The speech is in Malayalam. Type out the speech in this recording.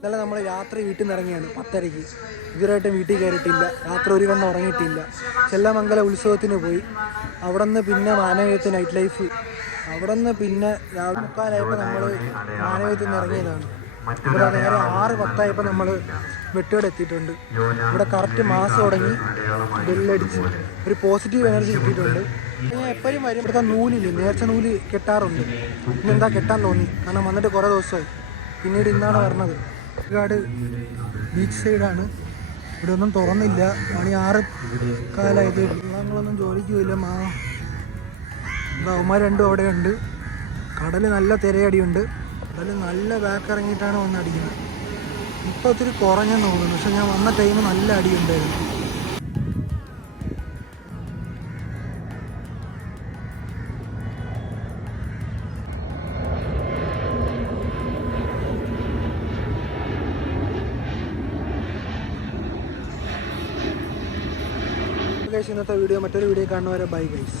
ഇന്നലെ നമ്മൾ രാത്രി വീട്ടിൽ നിന്ന് ഇറങ്ങിയാണ് 10:30. ഇതുവരെയായിട്ടും വീട്ടിൽ കയറിയിട്ടില്ല. രാത്രി ഒരു കണ്ണ് ഉറങ്ങിയിട്ടില്ല. ചെല്ലമംഗല ഉത്സവത്തിന് പോയി. അവിടെ നിന്ന് പിന്നെ മാനവീയത്ത് നൈറ്റ് ലൈഫ്. അവിടെ നിന്ന് പിന്നെ രാവിലെ 3:45 നമ്മൾ മാനവീയത്തിൽ നിന്ന് ഇറങ്ങിയതാണ്. ഇവിടെ നേരെ 6:10 നമ്മൾ വെട്ടുകട എത്തിയിട്ടുണ്ട്. ഇവിടെ കറക്റ്റ് മാസം തുടങ്ങി ബെല്ലടിച്ച് ഒരു പോസിറ്റീവ് എനർജി കിട്ടിയിട്ടുണ്ട്. ഞാൻ എപ്പോഴും വരും. ഇവിടുത്തെ നൂലില്ലേ, നേർച്ച നൂല് കെട്ടാറുണ്ട്. ഇന്നെന്താ കെട്ടാൻ തോന്നി, കാരണം വന്നിട്ട് കുറേ ദിവസമായി. പിന്നീട് ഇന്നാണ് പറഞ്ഞത്. പാലക്കാട് ബീച്ച് സൈഡാണ്. ഇവിടെ ഒന്നും തുറന്നില്ല. മണി 6:15. വെള്ളങ്ങളൊന്നും ജോലിക്ക് പോയില്ല. അവന്മാർ രണ്ടും അവിടെയുണ്ട്. കടൽ നല്ല തിരയടിയുണ്ട്. കടൽ നല്ല ബാക്ക് ഇറങ്ങിയിട്ടാണ് വന്ന് അടിക്കുന്നത്. ഇപ്പോൾ ഒത്തിരി കുറഞ്ഞെന്ന് തോന്നുന്നു. പക്ഷെ ഞാൻ വന്ന ടൈം നല്ല അടിയുണ്ടായിരുന്നു. ഇന്നത്തെ വീഡിയോ മറ്റൊരു വീഡിയോ കാണുന്നവരെ ബൈ ഗൈസ്.